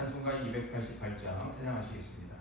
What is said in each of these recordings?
찬송가 288장 찬양하시겠습니다.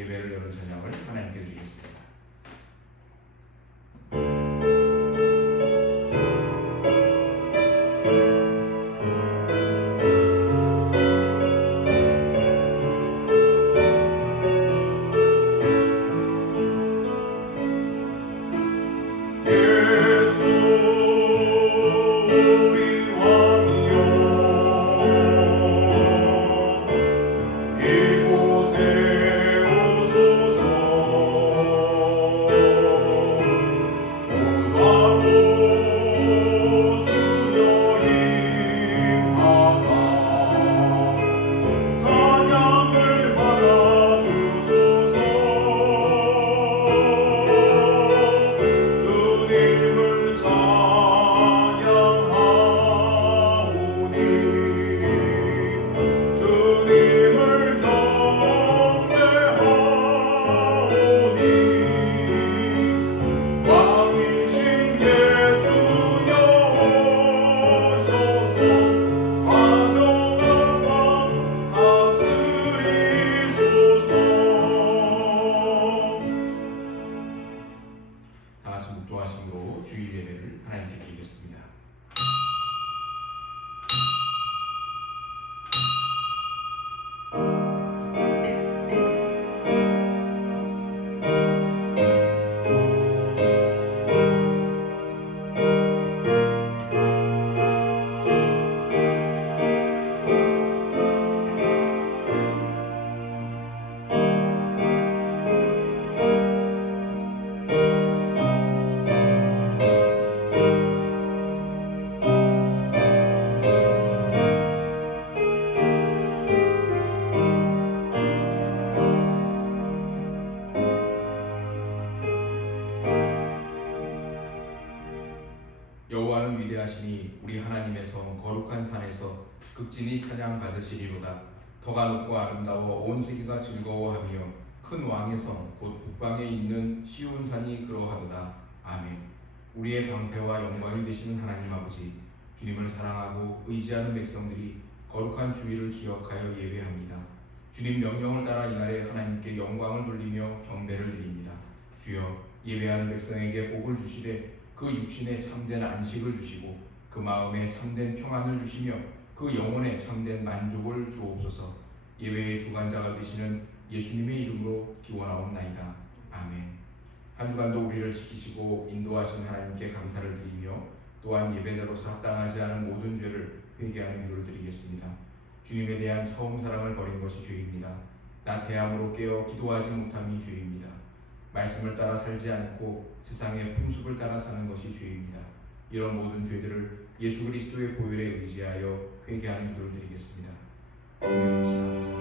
예배를 여는 찬양을 하나님께 드리겠습니다. 묵도하심으로 주일 예배를 하나님께 드리겠습니다. 여호와는 위대하시니 우리 하나님의 성 거룩한 산에서 극진히 찬양 받으시리로다. 더가 높고 아름다워 온 세계가 즐거워하며 큰 왕의 성 곧 북방에 있는 시온 산이 그러하도다. 아멘. 우리의 방패와 영광이 되시는 하나님 아버지, 주님을 사랑하고 의지하는 백성들이 거룩한 주일을 기억하여 예배합니다. 주님 명령을 따라 이날에 하나님께 영광을 돌리며 경배를 드립니다. 주여, 예배하는 백성에게 복을 주시되 그 육신에 참된 안식을 주시고 그 마음에 참된 평안을 주시며 그 영혼에 참된 만족을 주옵소서. 예배의 주관자가 되시는 예수님의 이름으로 기원하옵나이다. 아멘. 한 주간도 우리를 지키시고 인도하신 하나님께 감사를 드리며 또한 예배자로서 합당하지 않은 모든 죄를 회개하는 기도를 드리겠습니다. 주님에 대한 처음 사랑을 버린 것이 죄입니다. 나태함으로 깨어 기도하지 못함이 죄입니다. 말씀을 따라 살지 않고 세상의 풍습을 따라 사는 것이 죄입니다. 이런 모든 죄들을 예수 그리스도의 보혈에 의지하여 회개하는 기도를 드리겠습니다. 은혜로우신 아버지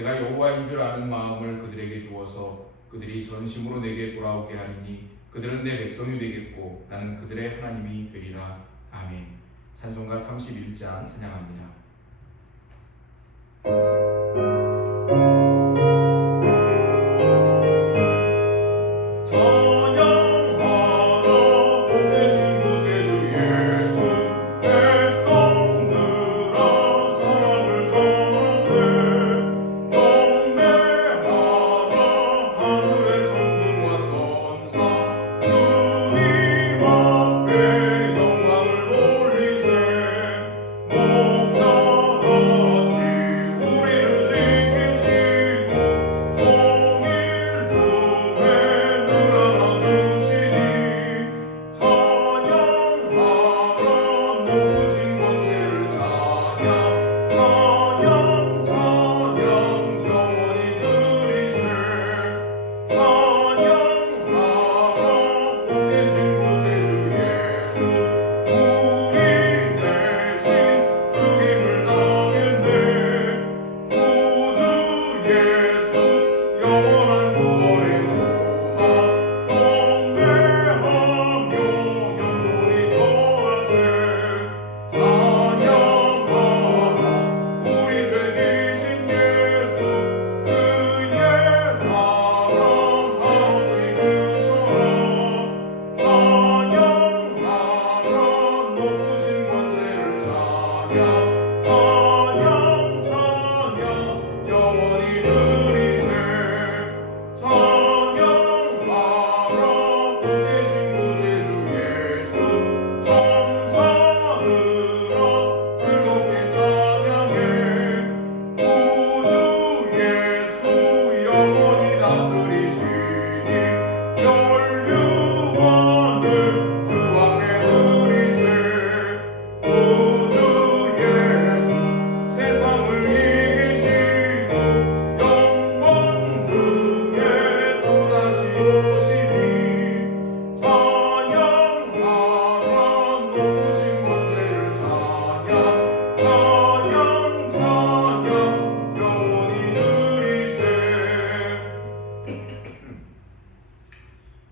내가 여호와인 줄 아는 마음을 그들에게 주어서 그들이 전심으로 내게 돌아오게 하리니 그들은 내 백성이 되겠고 나는 그들의 하나님이 되리라. 아멘. 찬송가 31장 찬양합니다.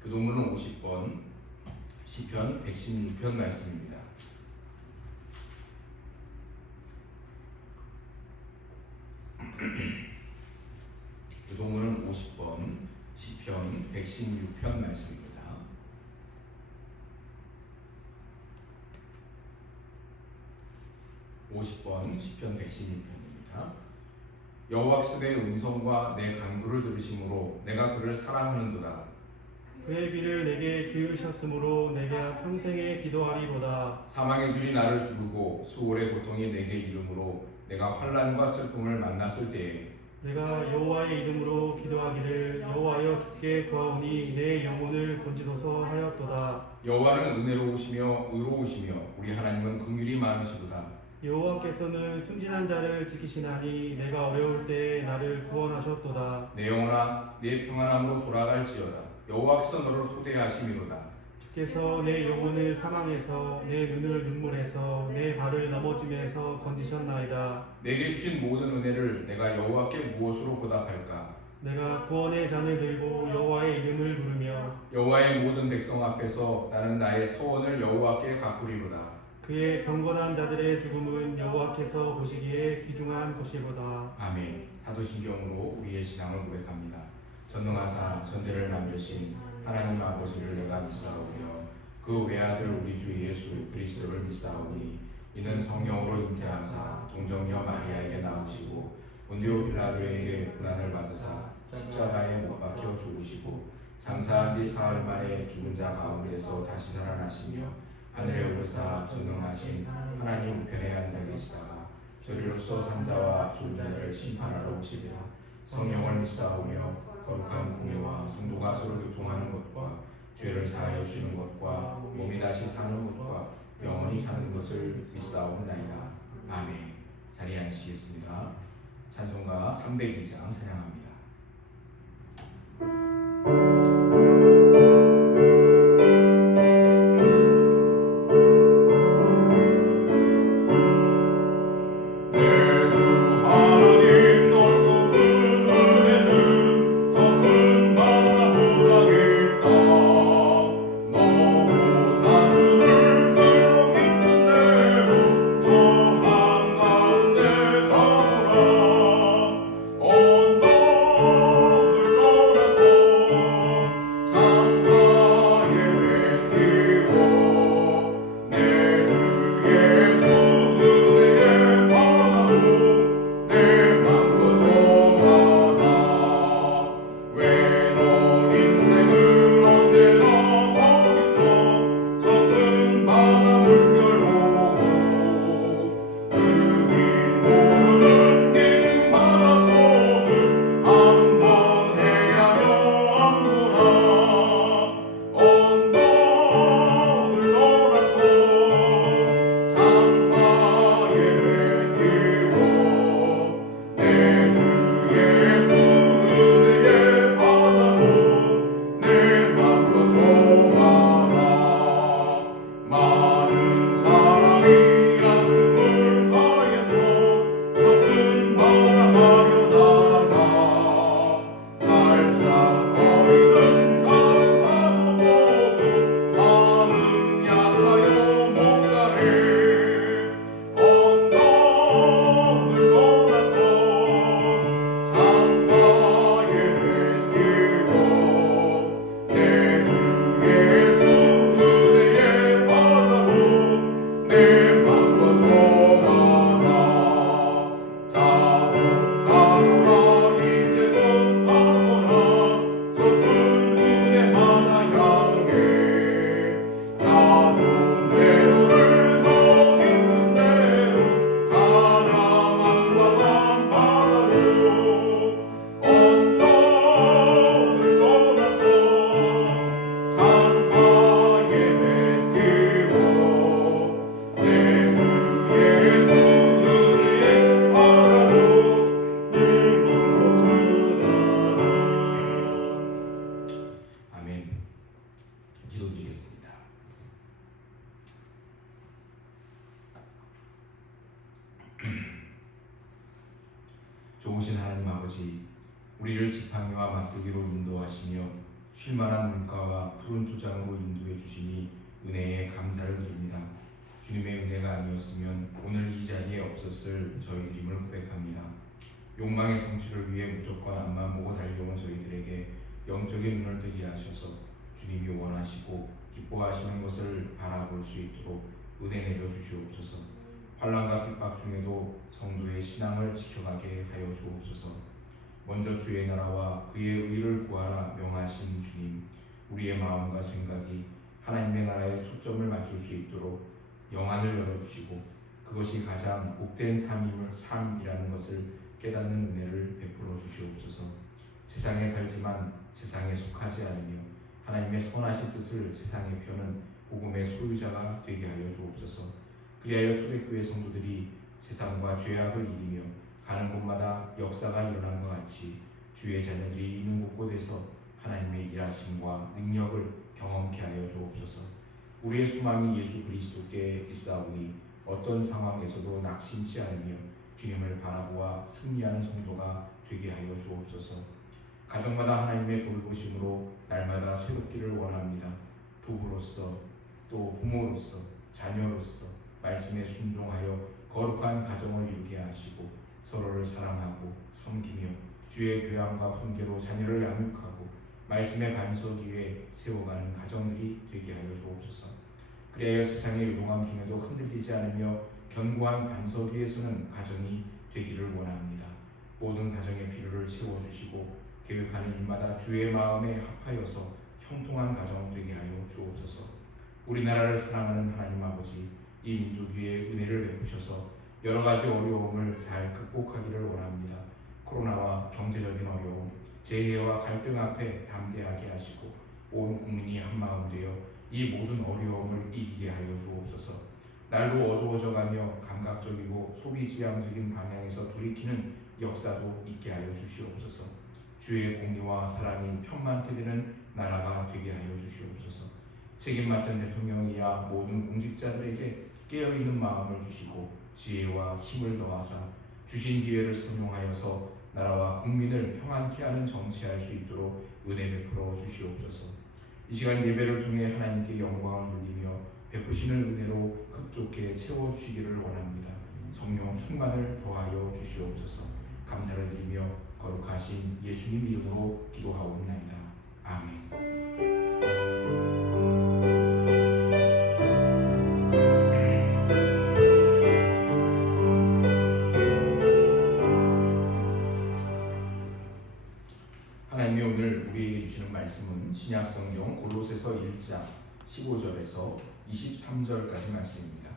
교동문은 50번 시편 116편 말씀입니다. 교동문은 50번 시편 116편 말씀입니다. 시편 116편입니다. 여호와께서 내 음성과 내 간구를 들으심으로 내가 그를 사랑하는도다. 그의 귀를 내게 기울이셨으므로 내가 평생에 기도하리로다. 사망의 줄이 나를 두르고 수월의 고통이 내게 이름으로 내가 환난과 슬픔을 만났을 때에 내가 여호와의 이름으로 기도하기를 여호와여 주께 구하오니 내 영혼을 건지소서 하였도다. 여호와는 은혜로우시며 의로우시며 우리 하나님은 긍휼이 많으시도다. 여호와께서는 순진한 자를 지키시나니 내가 어려울 때 나를 구원하셨도다. 내 영혼아 내 평안함으로 돌아갈지어다. 여호와께서 너를 후대하심이로다. 주께서 내 영혼을 사망에서 내 눈을 눈물에서 내 발을 넘어짐에서 건지셨나이다. 내게 주신 모든 은혜를 내가 여호와께 무엇으로 보답할까? 내가 구원의 잔을 들고 여호와의 이름을 부르며 여호와의 모든 백성 앞에서 나는 나의 서원을 여호와께 갚으리로다. 그의 경건한 자들의 죽음은 여호와께서 보시기에 귀중한 것이로다. 아멘. 사도신경으로 우리의 신앙을 고백합니다. 전능하사 전대를 만드신 하나님 아버지를 내가 믿사오며 그 외아들 우리 주 예수 그리스도를 믿사오니 이는 성령으로 잉태하사 동정녀 마리아에게 낳으시고 본디오 빌라도에게 고난을 받으사 십자가에 못 박혀 죽으시고 장사한 지 사흘 만에 죽은 자 가운데서 다시 살아나시며 하늘에 오르사 전능하신 하나님 우편에 앉아 계시다가 저리로서 산자와 죽은 자를 심판하러 오시리라. 성령을 믿사오며 거룩한 공예와 성도가 서로 교통하는 것과 죄를 사하여 주시는 것과 몸이 다시 사는 것과 영원히 사는 것을 믿사옵나이다. 아멘. 자리에 앉으시겠습니다. 찬송가 302장 찬양합니다. 좋으신 하나님 아버지, 우리를 지팡이와 막대기로 인도하시며 쉴만한 물가와 푸른 초장으로 인도해 주시니 은혜에 감사를 드립니다. 주님의 은혜가 아니었으면 오늘 이 자리에 없었을 저희들임을 고백합니다. 욕망의 성취를 위해 무조건 앞만 보고 달려온 저희들에게 영적인 눈을 뜨게 하셔서 주님이 원하시고 기뻐하시는 것을 바라볼 수 있도록 은혜 내려 주시옵소서. 환난과 핍박 중에도 성도의 신앙을 지켜가게 하여 주옵소서. 먼저 주의 나라와 그의 의를 구하라 명하신 주님, 우리의 마음과 생각이 하나님의 나라에 초점을 맞출 수 있도록 영안을 열어주시고 그것이 가장 복된 삶이라는 것을 깨닫는 은혜를 베풀어 주시옵소서. 세상에 살지만 세상에 속하지 않으며 하나님의 선하신 뜻을 세상에 펴는 복음의 소유자가 되게 하여 주옵소서. 그리하여 초대교회 성도들이 세상과 죄악을 이기며 가는 곳마다 역사가 일어난 것 같이 주의 자녀들이 있는 곳곳에서 하나님의 일하심과 능력을 경험케 하여 주옵소서. 우리의 소망이 예수 그리스도께 있사오니 어떤 상황에서도 낙심치 않으며 주님을 바라보아 승리하는 성도가 되게 하여 주옵소서. 가정마다 하나님의 돌보심으로 날마다 새롭기를 원합니다. 부부로서 또 부모로서 자녀로서 말씀에 순종하여 거룩한 가정을 이루게 하시고 서로를 사랑하고 섬기며 주의 교양과 훈계로 자녀를 양육하고 말씀의 반석 위에 세워가는 가정들이 되게 하여 주옵소서. 그리하여 세상의 요동함 중에도 흔들리지 않으며 견고한 반석 위에 서는 가정이 되기를 원합니다. 모든 가정의 필요를 채워주시고 계획하는 일마다 주의 마음에 합하여서 형통한 가정 되게 하여 주옵소서. 우리나라를 사랑하는 하나님 아버지, 이 민족 위에 은혜를 베푸셔서 여러 가지 어려움을 잘 극복하기를 원합니다. 코로나와 경제적인 어려움, 재해와 갈등 앞에 담대하게 하시고 온 국민이 한마음 되어 이 모든 어려움을 이기게 하여 주옵소서. 날로 어두워져가며 감각적이고 소비지향적인 방향에서 돌이키는 역사도 있게 하여 주시옵소서. 주의 공의와 사랑이 편만케 되는 나라가 되게 하여 주시옵소서. 책임 맡은 대통령이야 모든 공직자들에게 깨어있는 마음을 주시고 지혜와 힘을 더하사 주신 기회를 선용하여서 나라와 국민을 평안케 하는 정치할 수 있도록 은혜 베풀어 주시옵소서. 이 시간 예배를 통해 하나님께 영광을 돌리며 베푸시는 은혜로 흡족게 채워주시기를 원합니다. 성령 충만을 더하여 주시옵소서. 감사를 드리며 거룩하신 예수님 이름으로 기도하옵나이다. 아멘. 하나님이 오늘 우리에게 주시는 말씀은 신약성경 골로새서 1장 15절에서 23절까지 말씀입니다.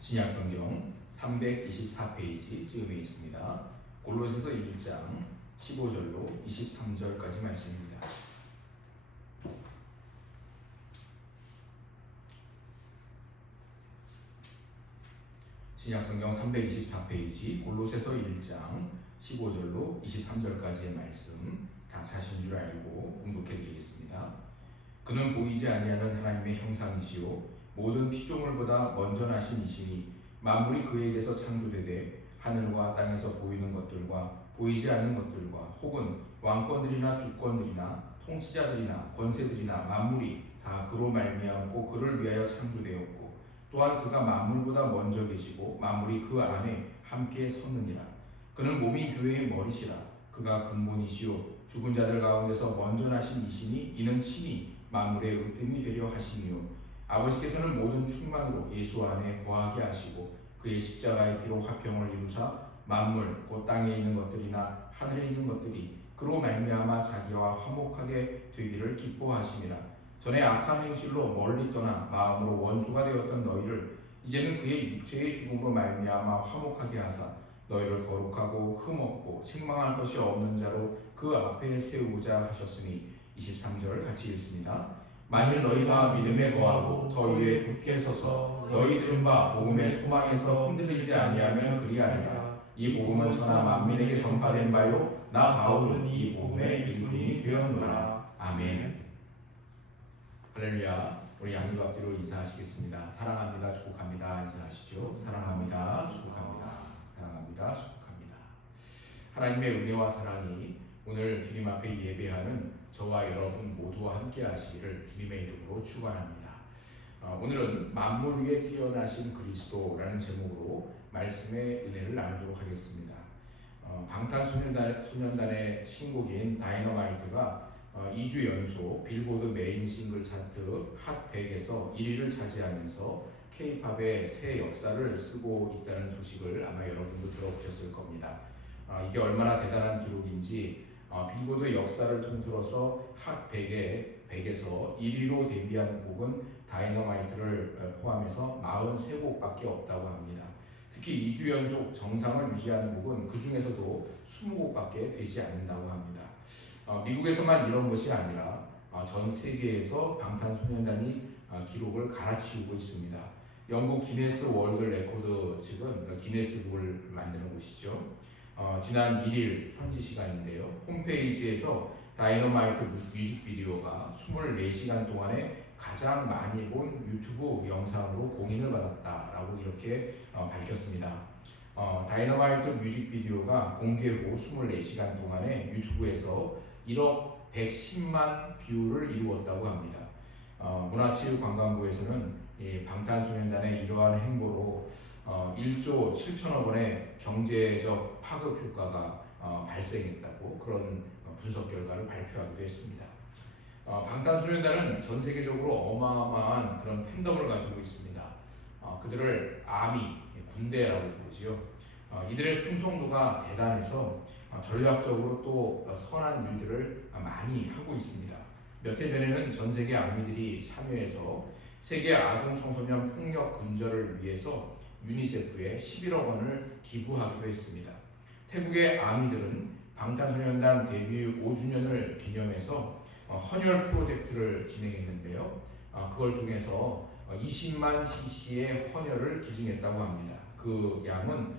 신약성경 324페이지 즈음에 있습니다. 골로새서 1장 15절로 23절까지 말씀입니다. 신약성경 324페이지 골로새서 1장 15절로 23절까지의 말씀 다 사신 줄 알고 공독해 드리겠습니다. 그는 보이지 아니하는 하나님의 형상이시요 모든 피조물보다 먼저 나신 이시니 만물이 그에게서 창조되되 하늘과 땅에서 보이는 것들과 보이지 않는 것들과 혹은 왕권들이나 주권들이나 통치자들이나 권세들이나 만물이 다 그로 말미암고 그를 위하여 창조되었고 또한 그가 만물보다 먼저 계시고 만물이 그 안에 함께 섰느니라. 그는 몸인 교회의 머리시라. 그가 근본이시요 죽은 자들 가운데서 먼저 나신 이시니 이는 친히 만물의 으뜸이 되려 하시니요 아버지께서는 모든 충만으로 예수 안에 거하게 하시고 그의 십자가의 피로 화평을 이루사 만물 곧 땅에 있는 것들이나 하늘에 있는 것들이 그로 말미암아 자기와 화목하게 되기를 기뻐하심이라. 전에 악한 행실로 멀리 떠나 마음으로 원수가 되었던 너희를 이제는 그의 육체의 죽음으로 말미암아 화목하게 하사 너희를 거룩하고 흠없고 책망할 것이 없는 자로 그 앞에 세우고자 하셨으니 23절 같이 읽습니다. 만일 너희가 믿음에 거하고 더 위에 굳게 서서 너희 들은 바 복음의 소망에서 흔들리지 아니하면 그리하리라. 이 복음은 천하 만민에게 전파된 바요 나 바울은 이 복음의 일꾼이 되었노라. 아멘. 할렐루야. 우리 양육 앞뒤로 인사하시겠습니다. 사랑합니다. 축복합니다. 인사하시죠. 사랑합니다. 축복합니다. 사랑합니다. 축복합니다. 하나님의 은혜와 사랑이 오늘 주님 앞에 예배하는 저와 여러분 모두와 함께 하시기를 주님의 이름으로 축원합니다. 오늘은 만물 위에 뛰어나신 그리스도라는 제목으로 말씀의 은혜를 나누도록 하겠습니다. 방탄소년단의 신곡인 다이너마이트가 2주 연속 빌보드 메인 싱글 차트 핫 100에서 1위를 차지하면서 K-팝의 새 역사를 쓰고 있다는 소식을 아마 여러분도 들어보셨을 겁니다. 이게 얼마나 대단한 기록인지 빌보드 역사를 통틀어서 핫 100에서 1위로 데뷔한 곡은 다이너마이트를 포함해서 43곡밖에 없다고 합니다. 특히 2주 연속 정상을 유지하는 곡은 그 중에서도 20곡밖에 되지 않는다고 합니다. 미국에서만 이런 것이 아니라 전 세계에서 방탄소년단이 기록을 갈아치우고 있습니다. 영국 기네스 월드 레코드 측은 그러니까 기네스북을 만드는 곳이죠. 지난 1일 현지 시간인데요. 홈페이지에서 다이너마이트 뮤직비디오가 24시간 동안에 가장 많이 본 유튜브 영상으로 공인을 받았다라고 이렇게 밝혔습니다. 다이너마이트 뮤직비디오가 공개 후 24시간 동안에 유튜브에서 1억 110만 뷰를 이루었다고 합니다. 문화체육관광부에서는 이 방탄소년단의 이러한 행보로 1조 7천억 원의 경제적 파급 효과가 발생했다고 그런 분석 결과를 발표하기도 했습니다. 방탄소년단은 전 세계적으로 어마어마한 그런 팬덤을 가지고 있습니다. 그들을 아미, 군대라고 부르지요. 이들의 충성도가 대단해서 전략적으로 또 선한 일들을 많이 하고 있습니다. 몇 해 전에는 전 세계 아미들이 참여해서 세계 아동 청소년 폭력 근절을 위해서 유니세프에 11억 원을 기부하기도 했습니다. 태국의 아미들은 방탄소년단 데뷔 5주년을 기념해서 헌혈 프로젝트를 진행했는데요. 그걸 통해서 20만 cc의 헌혈을 기증했다고 합니다. 그 양은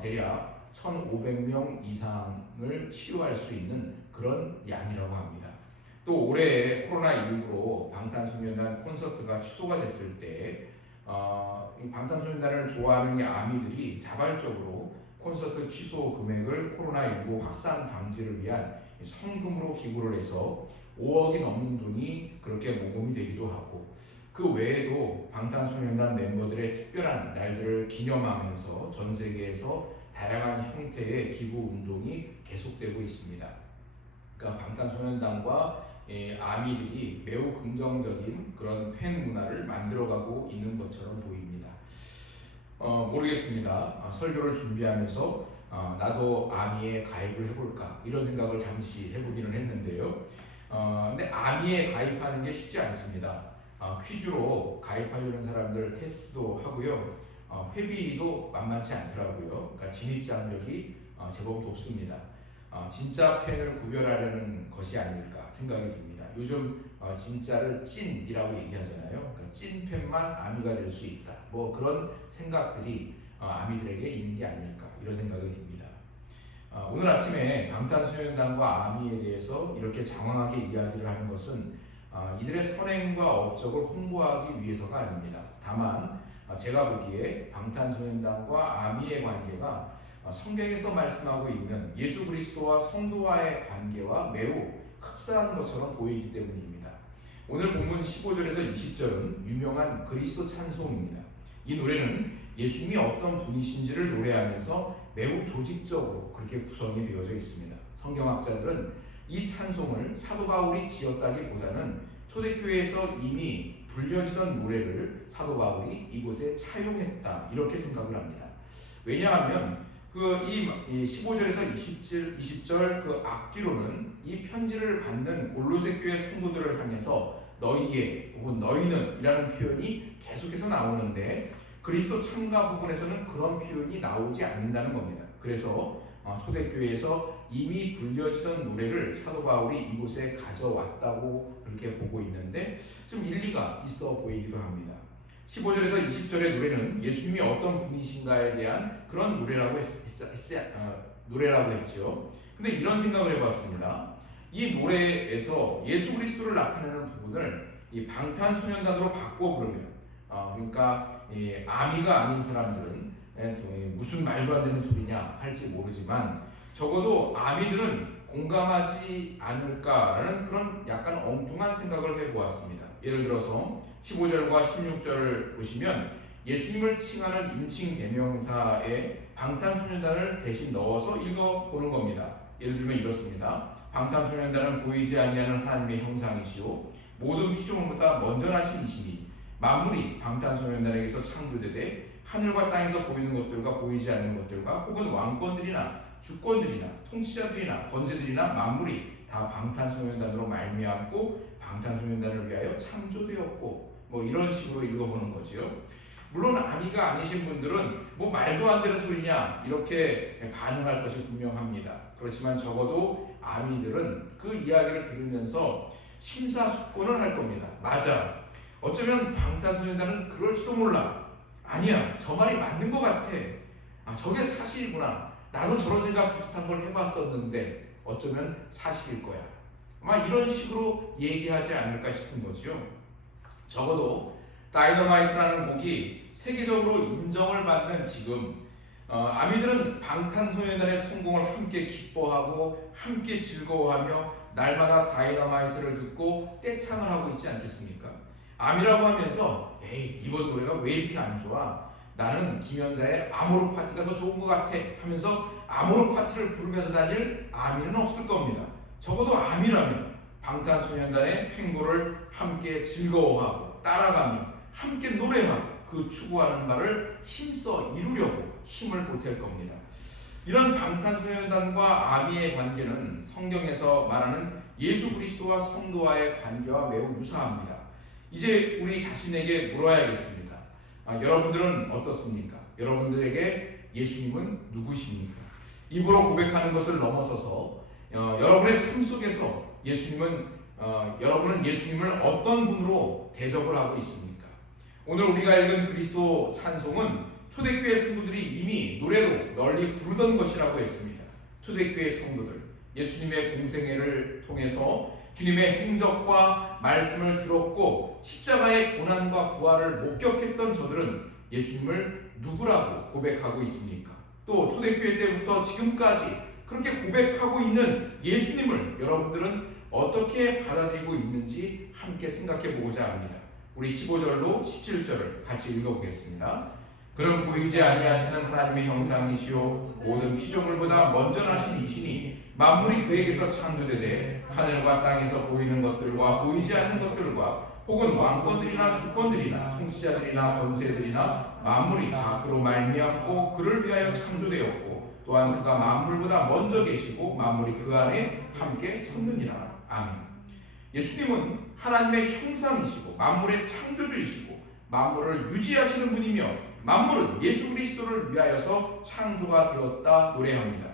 대략 1,500명 이상을 치료할 수 있는 그런 양이라고 합니다. 또 올해 코로나19로 방탄소년단 콘서트가 취소가 됐을 때 방탄소년단을 좋아하는 아미들이 자발적으로 콘서트 취소 금액을 코로나19 확산 방지를 위한 성금으로 기부를 해서 5억이 넘는 돈이 그렇게 모금이 되기도 하고, 그 외에도 방탄소년단 멤버들의 특별한 날들을 기념하면서 전 세계에서 다양한 형태의 기부 운동이 계속되고 있습니다. 그러니까 방탄소년단과 아미들이 매우 긍정적인 그런 팬 문화를 만들어가고 있는 것처럼 보입니다. 모르겠습니다. 설교를 준비하면서 나도 아미에 가입을 해볼까 이런 생각을 잠시 해보기는 했는데요. 근데 아미에 가입하는 게 쉽지 않습니다. 퀴즈로 가입하려는 사람들 테스트도 하고요. 회비도 만만치 않더라고요. 그러니까 진입 장벽이 제법 높습니다. 진짜 팬을 구별하려는 것이 아닐까 생각이 듭니다. 요즘 진짜를 찐이라고 얘기하잖아요. 그러니까 찐 팬만 아미가 될 수 있다. 뭐 그런 생각들이 아미들에게 있는 게 아닐까 이런 생각이 듭니다. 오늘 아침에 방탄소년단과 아미에 대해서 이렇게 장황하게 이야기를 하는 것은 이들의 선행과 업적을 홍보하기 위해서가 아닙니다. 다만 제가 보기에 방탄소년단과 아미의 관계가 성경에서 말씀하고 있는 예수 그리스도와 성도와의 관계와 매우 흡사한 것처럼 보이기 때문입니다. 오늘 본문 15절에서 20절은 유명한 그리스도 찬송입니다. 이 노래는 예수님이 어떤 분이신지를 노래하면서 매우 조직적으로 그렇게 구성이 되어져 있습니다. 성경학자들은 이 찬송을 사도 바울이 지었다기보다는 초대교회에서 이미 불려지던 노래를 사도 바울이 이곳에 차용했다 이렇게 생각을 합니다. 왜냐하면 이 15절에서 20절 그 앞뒤로는 이 편지를 받는 골로새 교회 성도들을 향해서 너희의 혹은 너희는 이라는 표현이 계속해서 나오는데 그리스도 참가 부분에서는 그런 표현이 나오지 않는다는 겁니다. 그래서 초대교회에서 이미 불려지던 노래를 사도 바울이 이곳에 가져왔다고 그렇게 보고 있는데 좀 일리가 있어 보이기도 합니다. 15절에서 20절의 노래는 예수님이 어떤 분이신가에 대한 그런 노래라고 했죠. 근데 이런 생각을 해봤습니다. 이 노래에서 예수 그리스도를 나타내는 부분을 이 방탄소년단으로 바꿔 부르면 그러니까 이 아미가 아닌 사람들은 무슨 말도 안 되는 소리냐 할지 모르지만 적어도 아미들은 공감하지 않을까라는 그런 약간 엉뚱한 생각을 해보았습니다. 예를 들어서 15절과 16절을 보시면 예수님을 칭하는 인칭 대명사에 방탄소년단을 대신 넣어서 읽어보는 겁니다. 예를 들면 이렇습니다. 방탄소년단은 보이지 아니하는 하나님의 형상이시오 모든 피조물보다 먼저 나신 이시니 만물이 방탄소년단에게서 창조되되 하늘과 땅에서 보이는 것들과 보이지 않는 것들과 혹은 왕권들이나 주권들이나 통치자들이나 권세들이나 만물이 다 방탄소년단으로 말미암고 방탄소년단을 위하여 창조되었고 뭐 이런 식으로 읽어보는 거지요. 물론 아미가 아니신 분들은 뭐 말도 안 되는 소리냐 이렇게 반응할 것이 분명합니다. 그렇지만 적어도 아미들은 그 이야기를 들으면서 심사숙고를 할 겁니다. 맞아. 어쩌면 방탄소년단은 그럴지도 몰라. 아니야, 저 말이 맞는 것 같아. 아, 저게 사실이구나. 나도 저런 생각 비슷한 걸 해봤었는데 어쩌면 사실일 거야. 아마 이런 식으로 얘기하지 않을까 싶은 거죠. 적어도 다이너마이트라는 곡이 세계적으로 인정을 받는 지금 아미들은 방탄소년단의 성공을 함께 기뻐하고 함께 즐거워하며 날마다 다이너마이트를 듣고 떼창을 하고 있지 않겠습니까? 아미라고 하면서 에이, 이번 노래가 왜 이렇게 안 좋아? 나는 김연자의 아모르 파티가 더 좋은 것 같아 하면서 아모르 파티를 부르면서 다닐 아미는 없을 겁니다. 적어도 아미라면 방탄소년단의 행보를 함께 즐거워하고 따라가며 함께 노래하고 그 추구하는 바를 힘써 이루려고 힘을 보탤 겁니다. 이런 방탄소년단과 아미의 관계는 성경에서 말하는 예수 그리스도와 성도와의 관계와 매우 유사합니다. 이제 우리 자신에게 물어야겠습니다. 여러분들은 어떻습니까? 여러분들에게 예수님은 누구십니까? 입으로 고백하는 것을 넘어서서 여러분의 삶 속에서 여러분은 예수님을 어떤 분으로 대접을 하고 있습니까? 오늘 우리가 읽은 그리스도 찬송은 초대교회 성도들이 이미 노래로 널리 부르던 것이라고 했습니다. 초대교회 성도들, 예수님의 공생애를 통해서 주님의 행적과 말씀을 들었고 십자가의 고난과 부활을 목격했던 저들은 예수님을 누구라고 고백하고 있습니까? 또 초대교회 때부터 지금까지 그렇게 고백하고 있는 예수님을 여러분들은 어떻게 받아들이고 있는지 함께 생각해 보고자 합니다. 우리 15절로 17절을 같이 읽어보겠습니다. 그는 보이지 아니하시는 하나님의 형상이시요 모든 피조물보다 먼저 나신 이시니 만물이 그에게서 창조되되 하늘과 땅에서 보이는 것들과 보이지 않는 것들과 혹은 왕권들이나 주권들이나 통치자들이나 권세들이나 만물이 다 그로 말미암고 그를 위하여 창조되었고 또한 그가 만물보다 먼저 계시고 만물이 그 안에 함께 섰느니라. 아멘. 예수님은 하나님의 형상이시고 만물의 창조주이시고 만물을 유지하시는 분이며 만물은 예수 그리스도를 위하여서 창조가 되었다 노래합니다.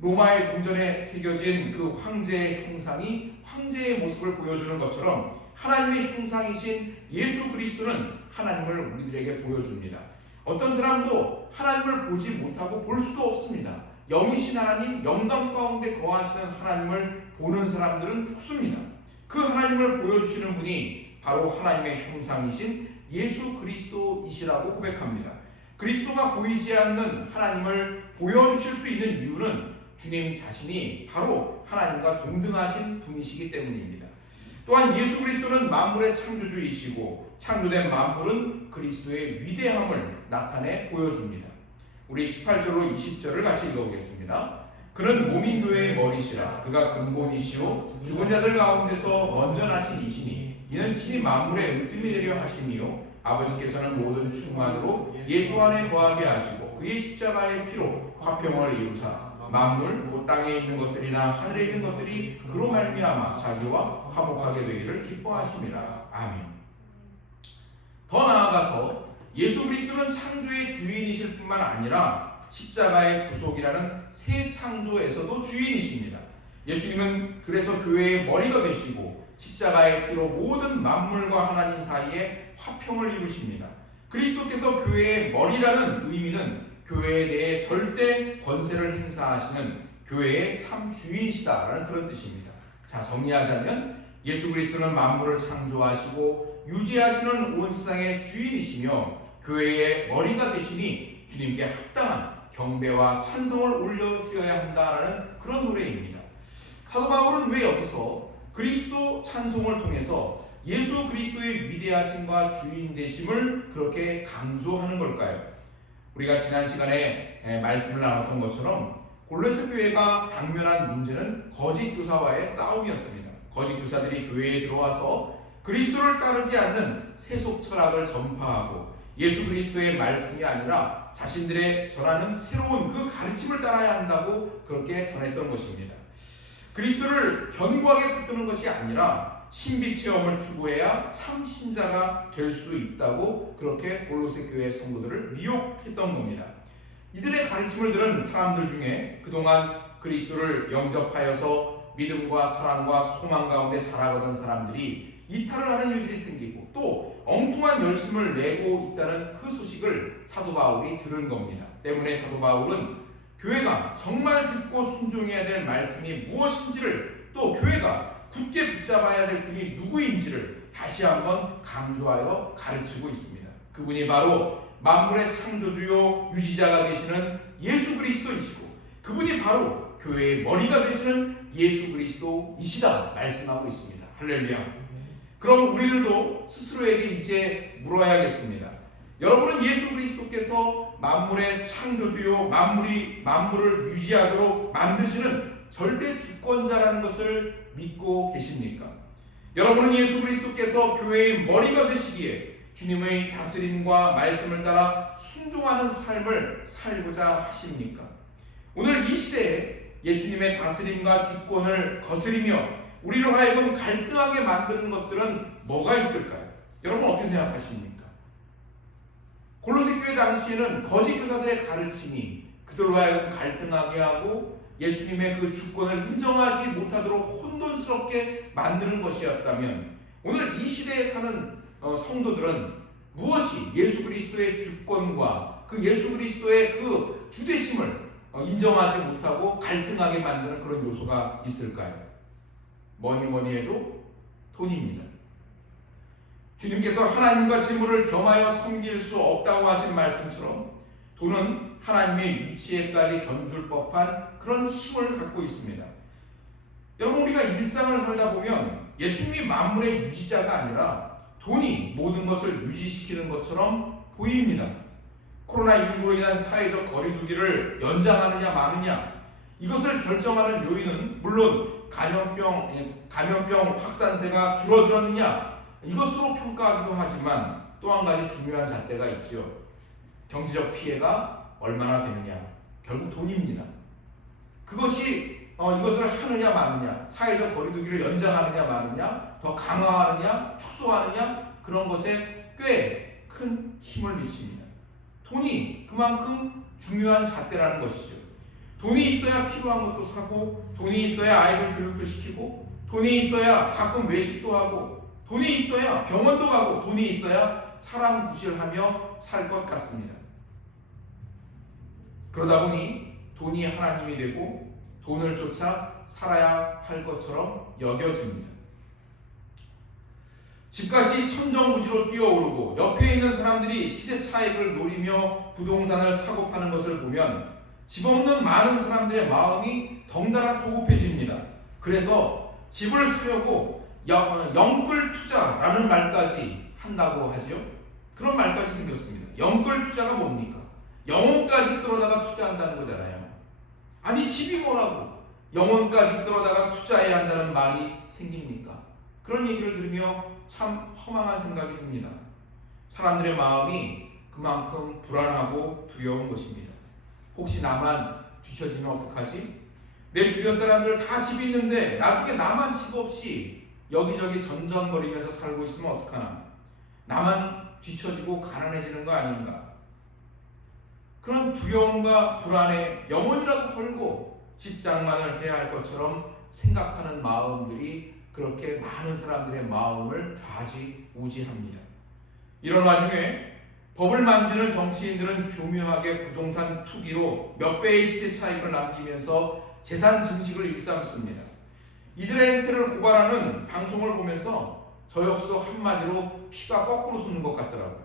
로마의 궁전에 새겨진 그 황제의 형상이 황제의 모습을 보여주는 것처럼 하나님의 형상이신 예수 그리스도는 하나님을 우리들에게 보여줍니다. 어떤 사람도 하나님을 보지 못하고 볼 수도 없습니다. 영이신 하나님, 영광 가운데 거하시는 하나님을 보는 사람들은 죽습니다. 그 하나님을 보여주시는 분이 바로 하나님의 형상이신 예수 그리스도이시라고 고백합니다. 그리스도가 보이지 않는 하나님을 보여주실 수 있는 이유는 주님 자신이 바로 하나님과 동등하신 분이시기 때문입니다. 또한 예수 그리스도는 만물의 창조주이시고 창조된 만물은 그리스도의 위대함을 나타내 보여줍니다. 우리 18절로 20절을 같이 읽어보겠습니다. 그는 몸인 교회의 머리시라. 그가 근본이시오 죽은 자들 가운데서 먼저 나신 이시니 이는 친히 만물의 으뜸이 되려 하심이요 아버지께서는 모든 충만으로 예수 안에 거하게 하시고 그의 십자가의 피로 화평을 이루사 만물 곧 땅에 있는 것들이나 하늘에 있는 것들이 그로 말미암아 자기와 화목하게 되기를 기뻐하심이라. 아멘. 더 나아가서 예수 그리스도는 창조의 주인이실 뿐만 아니라 십자가의 구속이라는 새 창조에서도 주인이십니다. 예수님은 그래서 교회의 머리가 되시고 십자가의 피로 모든 만물과 하나님 사이에 화평을 이루십니다. 그리스도께서 교회의 머리라는 의미는 교회에 대해 절대 권세를 행사하시는 교회의 참 주인이시다라는 그런 뜻입니다. 자, 정리하자면 예수 그리스도는 만물을 창조하시고 유지하시는 온 세상의 주인이시며 교회의 머리가 되시니 주님께 합당한 경배와 찬송을 올려드려야 한다라는 그런 노래입니다. 사도 바울은 왜 여기서 그리스도 찬송을 통해서 예수 그리스도의 위대하심과 주인 되심을 그렇게 강조하는 걸까요? 우리가 지난 시간에 말씀을 나눴던 것처럼 골로새 교회가 당면한 문제는 거짓 교사와의 싸움이었습니다. 거짓 교사들이 교회에 들어와서 그리스도를 따르지 않는 세속 철학을 전파하고 예수 그리스도의 말씀이 아니라 자신들의 전하는 새로운 그 가르침을 따라야 한다고 그렇게 전했던 것입니다. 그리스도를 견고하게 붙드는 것이 아니라 신비 체험을 추구해야 참 신자가 될 수 있다고 그렇게 골로새 교회 성도들을 미혹했던 겁니다. 이들의 가르침을 들은 사람들 중에 그동안 그리스도를 영접하여서 믿음과 사랑과 소망 가운데 자라가던 사람들이 이탈을 하는 일들이 생기고 또 엉뚱한 열심을 내고 있다는 그 소식을 사도 바울이 들은 겁니다. 때문에 사도 바울은 교회가 정말 듣고 순종해야 될 말씀이 무엇인지를 또 교회가 굳게 붙잡아야 될 분이 누구인지를 다시 한번 강조하여 가르치고 있습니다. 그분이 바로 만물의 창조주요 유지자가 되시는 예수 그리스도이시고 그분이 바로 교회의 머리가 되시는 예수 그리스도이시다 말씀하고 있습니다. 할렐루야. 그럼 우리들도 스스로에게 이제 물어야겠습니다. 여러분은 예수 그리스도께서 만물의 창조주요 만물을 유지하도록 만드시는 절대 주권자라는 것을 믿고 계십니까? 여러분은 예수 그리스도께서 교회의 머리가 되시기에 주님의 다스림과 말씀을 따라 순종하는 삶을 살고자 하십니까? 오늘 이 시대에 예수님의 다스림과 주권을 거스리며 우리로 하여금 갈등하게 만드는 것들은 뭐가 있을까요? 여러분 어떻게 생각하십니까? 골로새 교회 당시에는 거짓 교사들의 가르침이 그들로 하여금 갈등하게 하고 예수님의 그 주권을 인정하지 못하도록 혼돈스럽게 만드는 것이었다면 오늘 이 시대에 사는 성도들은 무엇이 예수 그리스도의 주권과 그 예수 그리스도의 그 주되심을 인정하지 못하고 갈등하게 만드는 그런 요소가 있을까요? 뭐니 해도 돈입니다. 주님께서 하나님과 재물을 겸하여 섬길 수 없다고 하신 말씀처럼 돈은 하나님의 위치에까지 견줄 법한 그런 힘을 갖고 있습니다. 여러분 우리가 일상을 살다 보면 예수님이 만물의 유지자가 아니라 돈이 모든 것을 유지시키는 것처럼 보입니다. 코로나19로 인한 사회적 거리두기를 연장하느냐 마느냐 이것을 결정하는 요인은 물론 감염병 확산세가 줄어들었느냐 이것으로 평가하기도 하지만 또 한 가지 중요한 잣대가 있지요. 경제적 피해가 얼마나 되느냐 결국 돈입니다. 그것이 이것을 하느냐 마느냐 사회적 거리두기를 연장하느냐 마느냐 더 강화하느냐 축소하느냐 그런 것에 꽤 큰 힘을 미칩니다. 돈이 그만큼 중요한 잣대라는 것이죠. 돈이 있어야 필요한 것도 사고 돈이 있어야 아이들 교육도 시키고 돈이 있어야 가끔 외식도 하고 돈이 있어야 병원도 가고 돈이 있어야 사람 구실하며 살 것 같습니다. 그러다 보니 돈이 하나님이 되고 돈을 쫓아 살아야 할 것처럼 여겨집니다. 집값이 천정부지로 뛰어오르고 옆에 있는 사람들이 시세 차익을 노리며 부동산을 사고 파는 것을 보면 집 없는 많은 사람들의 마음이 덩달아 조급해집니다. 그래서 집을 사려고 영끌 투자라는 말까지 한다고 하죠. 그런 말까지 생겼습니다. 영끌 투자가 뭡니까? 영혼까지 끌어다가 투자한다는 거잖아요. 아니 집이 뭐라고 영혼까지 끌어다가 투자해야 한다는 말이 생깁니까? 그런 얘기를 들으며 참 허망한 생각이 듭니다. 사람들의 마음이 그만큼 불안하고 두려운 것입니다. 혹시 나만 뒤처지면 어떡하지? 내 주변 사람들 다 집이 있는데 나중에 나만 집 없이 여기저기 전전거리면서 살고 있으면 어떡하나? 나만 뒤처지고 가난해지는 거 아닌가? 그런 두려움과 불안에 영혼이라도 걸고 집장만을 해야 할 것처럼 생각하는 마음들이 그렇게 많은 사람들의 마음을 좌지우지합니다. 이런 와중에 법을 만지는 정치인들은 교묘하게 부동산 투기로 몇 배의 시세 차익을 남기면서 재산 증식을 일삼습니다. 이들의 행태를 고발하는 방송을 보면서 저 역시도 한마디로 피가 거꾸로 솟는 것 같더라고요.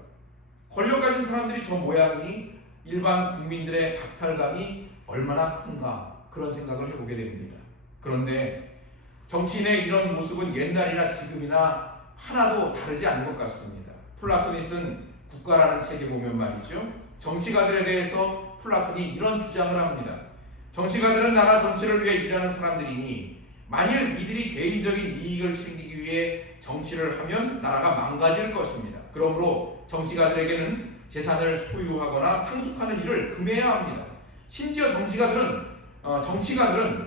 권력 가진 사람들이 저 모양이니 일반 국민들의 박탈감이 얼마나 큰가 그런 생각을 해보게 됩니다. 그런데 정치인의 이런 모습은 옛날이나 지금이나 하나도 다르지 않은 것 같습니다. 플라톤이 쓴 국가라는 책에 보면 말이죠. 정치가들에 대해서 플라톤이 이런 주장을 합니다. 정치가들은 나라 전체를 위해 일하는 사람들이니 만일 이들이 개인적인 이익을 챙기기 위해 정치를 하면 나라가 망가질 것입니다. 그러므로 정치가들에게는 재산을 소유하거나 상속하는 일을 금해야 합니다. 심지어 정치가들은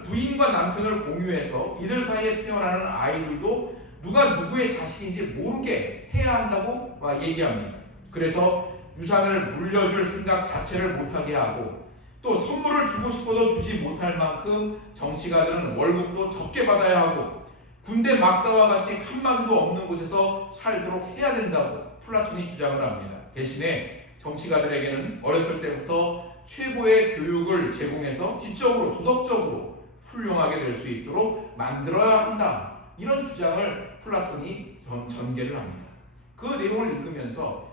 부인과 남편을 공유해서 이들 사이에 태어나는 아이들도 누가 누구의 자식인지 모르게 해야 한다고 얘기합니다. 그래서 유산을 물려줄 생각 자체를 못하게 하고 또 선물을 주고 싶어도 주지 못할 만큼 정치가들은 월급도 적게 받아야 하고 군대 막사와 같이 칸막이도 없는 곳에서 살도록 해야 된다고 플라톤이 주장을 합니다. 대신에 정치가들에게는 어렸을 때부터 최고의 교육을 제공해서 지적으로 도덕적으로 훌륭하게 될 수 있도록 만들어야 한다. 이런 주장을 플라톤이 전개를 합니다. 그 내용을 읽으면서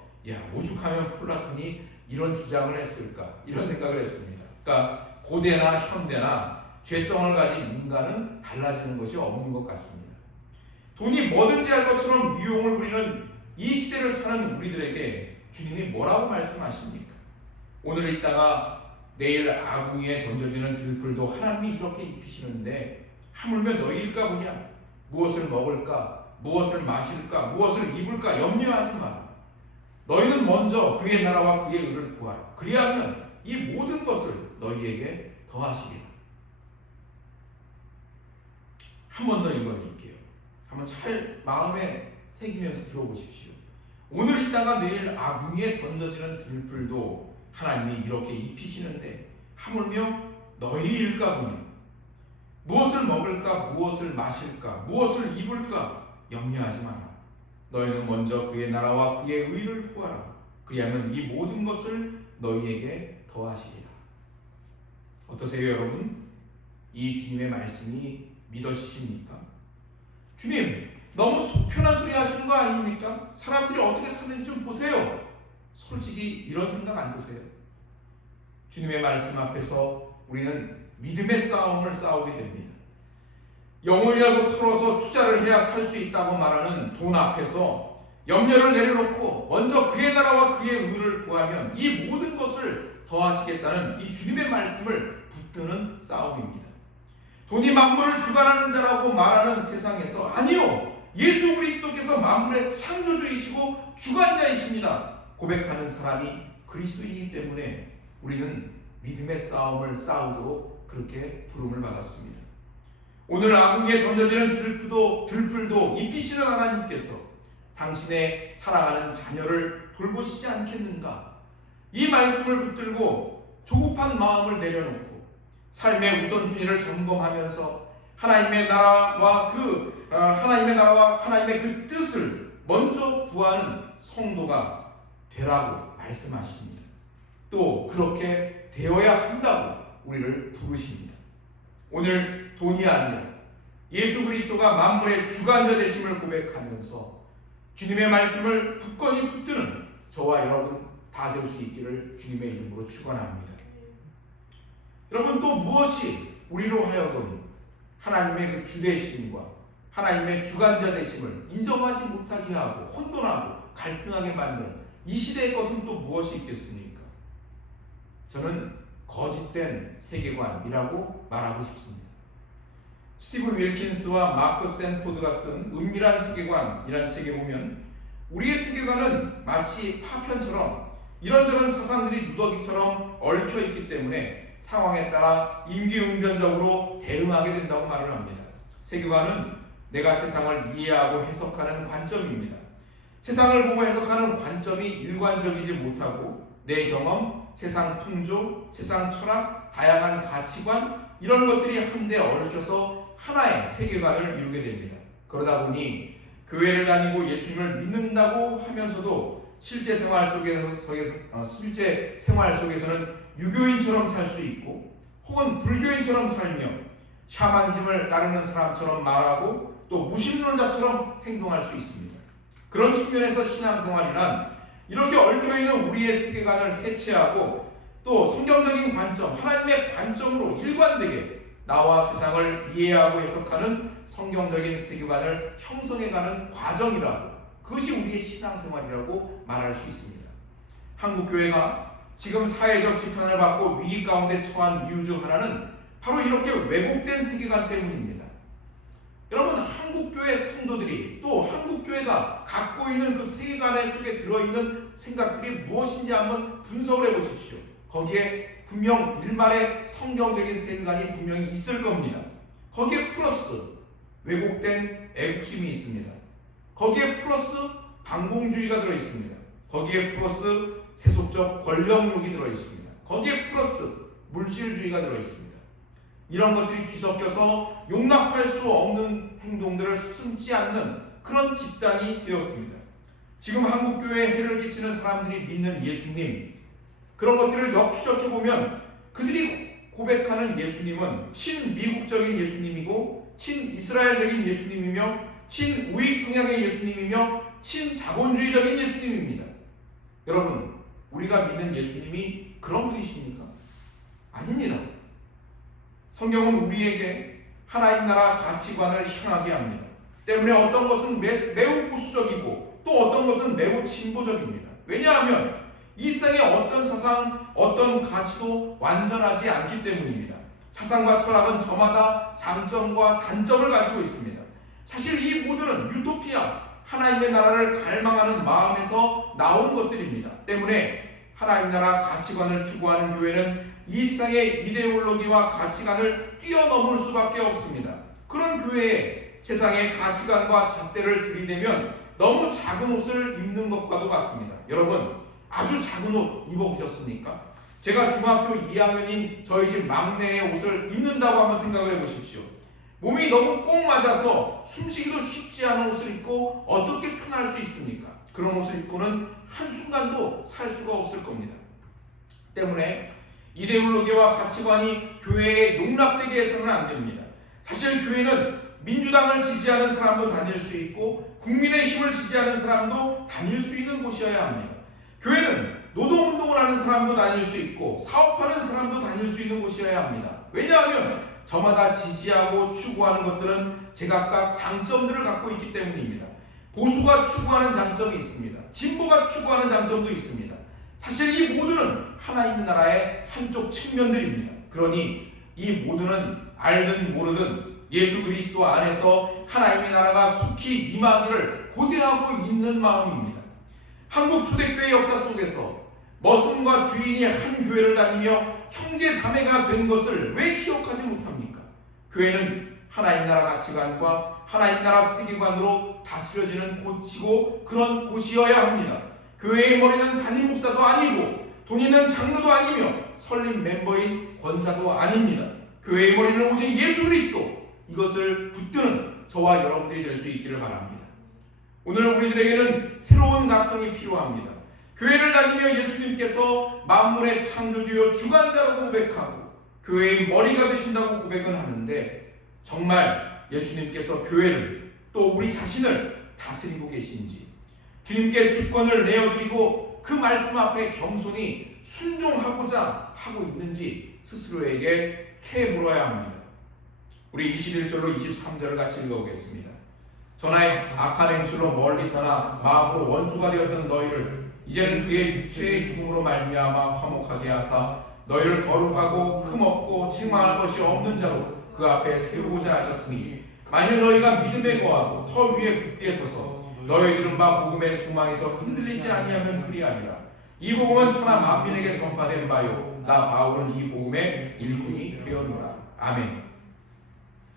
오죽하면 플라톤이 이런 주장을 했을까 이런 생각을 했습니다. 그러니까 고대나 현대나 죄성을 가진 인간은 달라지는 것이 없는 것 같습니다. 돈이 뭐든지 할 것처럼 유용을 부리는 이 시대를 사는 우리들에게 주님이 뭐라고 말씀하십니까? 오늘 있다가 내일 아궁이에 던져지는 들풀도 하나님이 이렇게 입히시는데 하물며 너희일까 보냐? 무엇을 먹을까? 무엇을 마실까? 무엇을 입을까? 염려하지 마라. 너희는 먼저 그의 나라와 그의 의를 구하라. 그리하면 이 모든 것을 너희에게 더하시리라. 한 번 더 읽어드릴게요. 한번 잘 마음에 새기면서 들어보십시오. 오늘 있다가 내일 아궁이에 던져지는 들풀도 하나님이 이렇게 입히시는데 하물며 너희일까 보냐? 무엇을 먹을까? 무엇을 마실까? 무엇을 입을까? 염려하지 마라. 너희는 먼저 그의 나라와 그의 의를 구하라. 그리하면 이 모든 것을 너희에게 더하시리라. 어떠세요, 여러분? 이 주님의 말씀이 믿어지십니까? 주님, 너무 속편한 소리 하시는 거 아닙니까? 사람들이 어떻게 사는지 좀 보세요. 솔직히 이런 생각 안 드세요? 주님의 말씀 앞에서 우리는 믿음의 싸움을 싸우게 됩니다. 영혼이라도 털어서 투자를 해야 살 수 있다고 말하는 돈 앞에서 염려를 내려놓고 먼저 그의 나라와 그의 의를 구하면 이 모든 것을 더하시겠다는 이 주님의 말씀을 붙드는 싸움입니다. 돈이 만물을 주관하는 자라고 말하는 세상에서 아니요, 예수 그리스도께서 만물의 창조주이시고 주관자이십니다 고백하는 사람이 그리스도이기 때문에 우리는 믿음의 싸움을 싸우도록 그렇게 부름을 받았습니다. 오늘 아궁이에 던져지는 들풀도 입히시는 하나님께서 당신의 사랑하는 자녀를 돌보시지 않겠는가? 이 말씀을 붙들고 조급한 마음을 내려놓고 삶의 우선순위를 점검하면서 하나님의 나라와 하나님의 그 뜻을 먼저 구하는 성도가 되라고 말씀하십니다. 또 그렇게 되어야 한다고 우리를 부르십니다. 오늘 돈이 아니라 예수 그리스도가 만물의 주관자 되심을 고백하면서 주님의 말씀을 굳건히 붙드는 저와 여러분 다 될 수 있기를 주님의 이름으로 축원합니다. 여러분, 또 무엇이 우리로 하여금 하나님의 그 주되심과 하나님의 주관자 되심을 인정하지 못하게 하고 혼돈하고 갈등하게 만드는 이 시대의 것은 또 무엇이 있겠습니까? 저는 거짓된 세계관이라고 말하고 싶습니다. 스티브 윌킨스와 마크 샌포드가 쓴 은밀한 세계관이라는 책에 보면 우리의 세계관은 마치 파편처럼 이런저런 사상들이 누더기처럼 얽혀 있기 때문에 상황에 따라 임기응변적으로 대응하게 된다고 말을 합니다. 세계관은 내가 세상을 이해하고 해석하는 관점입니다. 세상을 보고 해석하는 관점이 일관적이지 못하고 내 경험, 세상 풍조, 세상 철학, 다양한 가치관 이런 것들이 한데 얽혀서 하나의 세계관을 이루게 됩니다. 그러다 보니 교회를 다니고 예수님을 믿는다고 하면서도 실제 생활 속에서는 유교인처럼 살 수 있고 혹은 불교인처럼 살며 샤머니즘을 따르는 사람처럼 말하고 또 무신론자처럼 행동할 수 있습니다. 그런 측면에서 신앙생활이란 이렇게 얽혀있는 우리의 세계관을 해체하고 또 성경적인 관점, 하나님의 관점으로 일관되게 나와 세상을 이해하고 해석하는 성경적인 세계관을 형성해가는 과정이라고, 그것이 우리의 신앙생활이라고 말할 수 있습니다. 한국교회가 지금 사회적 지탄을 받고 위기 가운데 처한 이유 중 하나는 바로 이렇게 왜곡된 세계관 때문입니다. 여러분, 한국교회 성도들이 또 한국교회가 갖고 있는 그 세계관 속에 들어있는 생각들이 무엇인지 한번 분석을 해보십시오. 거기에 분명 일말의 성경적인 세계관이 분명히 있을 겁니다. 거기에 플러스 왜곡된 애국심이 있습니다. 거기에 플러스 반공주의가 들어있습니다. 거기에 플러스 세속적 권력욕이 들어있습니다. 거기에 플러스 물질주의가 들어있습니다. 이런 것들이 뒤섞여서 용납할 수 없는 행동들을 숨지 않는 그런 집단이 되었습니다. 지금 한국교회에 해를 끼치는 사람들이 믿는 예수님, 그런 것들을 역추적해보면 그들이 고백하는 예수님은 친미국적인 예수님이고 친이스라엘적인 예수님이며 친우익 성향의 예수님이며 친자본주의적인 예수님입니다. 여러분, 우리가 믿는 예수님이 그런 분이십니까? 아닙니다. 성경은 우리에게 하나님 나라 가치관을 향하게 합니다. 때문에 어떤 것은 매우 보수적이고 또 어떤 것은 매우 진보적입니다. 왜냐하면 이 세상의 어떤 사상, 어떤 가치도 완전하지 않기 때문입니다. 사상과 철학은 저마다 장점과 단점을 가지고 있습니다. 사실 이 모두는 유토피아, 하나님의 나라를 갈망하는 마음에서 나온 것들입니다. 때문에 하나님 나라 가치관을 추구하는 교회는 이 세상의 이데올로기와 가치관을 뛰어넘을 수밖에 없습니다. 그런 교회에 세상의 가치관과 잣대를 들이대면 너무 작은 옷을 입는 것과도 같습니다. 여러분, 아주 작은 옷 입어보셨습니까? 제가 중학교 2학년인 저희 집 막내의 옷을 입는다고 한번 생각을 해보십시오. 몸이 너무 꼭 맞아서 숨쉬기도 쉽지 않은 옷을 입고 어떻게 편할 수 있습니까? 그런 옷을 입고는 한순간도 살 수가 없을 겁니다. 때문에 이데올로기와 가치관이 교회에 용납되게 해서는 안 됩니다. 사실 교회는 민주당을 지지하는 사람도 다닐 수 있고 국민의힘을 지지하는 사람도 다닐 수 있는 곳이어야 합니다. 교회는 노동운동을 하는 사람도 다닐 수 있고 사업하는 사람도 다닐 수 있는 곳이어야 합니다. 왜냐하면 저마다 지지하고 추구하는 것들은 제각각 장점들을 갖고 있기 때문입니다. 보수가 추구하는 장점이 있습니다. 진보가 추구하는 장점도 있습니다. 사실 이 모두는 하나님 나라의 한쪽 측면들입니다. 그러니 이 모두는 알든 모르든 예수 그리스도 안에서 하나님의 나라가 속히 임하기를 고대하고 있는 마음입니다. 한국 초대교회 역사 속에서 머슴과 주인이 한 교회를 다니며 형제 자매가 된 것을 왜 기억하지 못합니까? 교회는 하나님 나라 가치관과 하나님 나라 세계관으로 다스려지는 곳이고 그런 곳이어야 합니다. 교회의 머리는 담임 목사도 아니고 돈 있는 장로도 아니며 설립 멤버인 권사도 아닙니다. 교회의 머리는 오직 예수 그리스도, 이것을 붙드는 저와 여러분들이 될 수 있기를 바랍니다. 오늘 우리들에게는 새로운 각성이 필요합니다. 교회를 다니며 예수님께서 만물의 창조주요 주관자라고 고백하고 교회의 머리가 되신다고 고백은 하는데, 정말 예수님께서 교회를 또 우리 자신을 다스리고 계신지, 주님께 주권을 내어드리고 그 말씀 앞에 겸손히 순종하고자 하고 있는지 스스로에게 캐물어야 합니다. 우리 21절로 23절을 같이 읽어보겠습니다. 전하의 악한 행실로 멀리 떠나 마음으로 원수가 되었던 너희를 이제는 그의 육체의 죽음으로 말미암아 화목하게 하사 너희를 거룩하고 흠없고 책망할 것이 없는 자로 그 앞에 세우고자 하셨으니, 만일 너희가 믿음에 거하고 터 위에 굳게 서서 너희들은 바 복음의 소망에서 흔들리지 아니하면 그리하리라. 이 복음은 천하 만민에게 전파된 바요 나 바울은 이 복음의 일꾼이 되었노라. 아멘.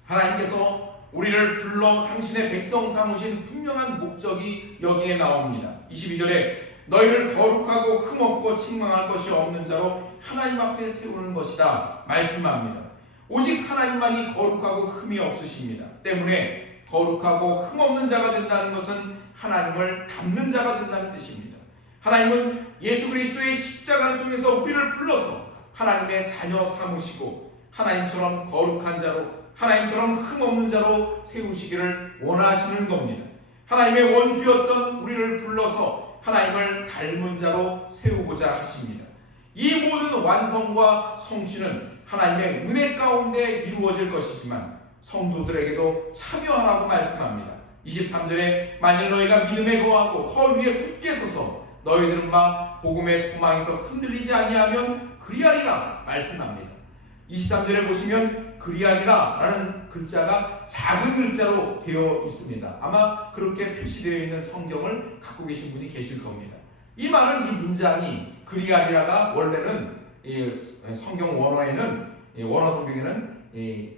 하나님께서 우리를 불러 당신의 백성 삼으신 분명한 목적이 여기에 나옵니다. 22절에 너희를 거룩하고 흠없고 책망할 것이 없는 자로 하나님 앞에 세우는 것이다 말씀합니다. 오직 하나님만이 거룩하고 흠이 없으십니다. 때문에 거룩하고 흠없는 자가 된다는 것은 하나님을 닮는 자가 된다는 뜻입니다. 하나님은 예수 그리스도의 십자가를 통해서 우리를 불러서 하나님의 자녀 삼으시고 하나님처럼 거룩한 자로, 하나님처럼 흠없는 자로 세우시기를 원하시는 겁니다. 하나님의 원수였던 우리를 불러서 하나님을 닮은 자로 세우고자 하십니다. 이 모든 완성과 성취는 하나님의 은혜 가운데 이루어질 것이지만 성도들에게도 참여하라고 말씀합니다. 23절에 만일 너희가 믿음에 거하고 터 위에 굳게 서서 너희들은 막 복음의 소망에서 흔들리지 아니하면 그리하리라 말씀합니다. 23절에 보시면 그리하리라 라는 글자가 작은 글자로 되어 있습니다. 아마 그렇게 표시되어 있는 성경을 갖고 계신 분이 계실 겁니다. 이 말은, 이 문장이 그리하리라가 원래는 성경 원어에는, 원어 성경에는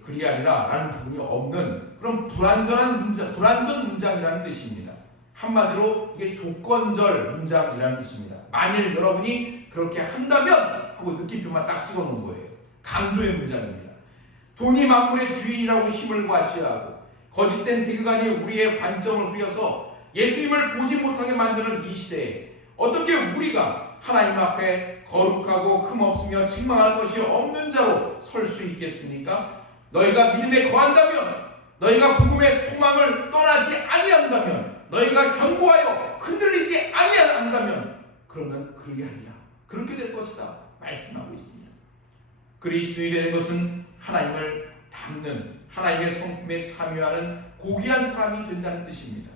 그리하리라 라는 부분이 없는 그런 불완전 문장이라는 뜻입니다. 한마디로 이게 조건절 문장이라는 뜻입니다. 만일 여러분이 그렇게 한다면 하고 느낌표만 딱 찍어 놓은 거예요. 강조의 문장입니다. 돈이 만물의 주인이라고 힘을 과시하고 거짓된 세계관이 우리의 관점을 흐려서 예수님을 보지 못하게 만드는 이 시대에 어떻게 우리가 하나님 앞에 거룩하고 흠없으며 책망할 것이 없는 자로 설 수 있겠습니까? 너희가 믿음에 거한다면, 너희가 복음의 소망을 떠나지 아니한다면, 너희가 견고하여 흔들리지 아니한다면 그러면 그리하리라. 그렇게 될 것이다 말씀하고 있습니다. 그리스도인이 되는 것은 하나님을 닮는, 하나님의 성품에 참여하는 고귀한 사람이 된다는 뜻입니다.